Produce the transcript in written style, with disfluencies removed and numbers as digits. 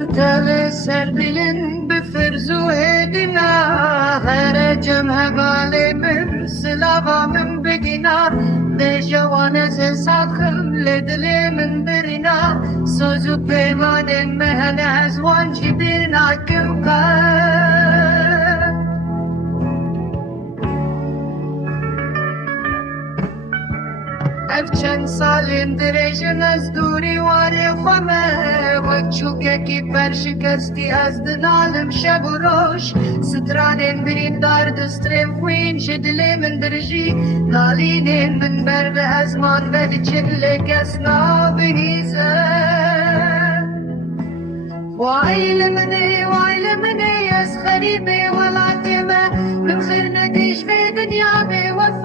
مرتل سردلن بفرز و هدنا هر جمع بالي برسلاوا من بدنا ده جوانز ساخم لدلي من برنا سوزو بيمان مهن ازوان جبرنا كوكا چند سالین درێژن ئەس دووری وارێ خۆمە وەک چووکێکی پەرشکەستی ئەس دنالم شەب و ڕۆژ سترانێن بریندار دەسترێم خوێنشە دلێ من درژی نالینێن من بەر بە ئەزمان بەدچن لێ کەس نابنیزە وای لە منێ ئەس خەریبێ وەڵاتێمە من خێر نەدیش بێ دنیا بێ وەف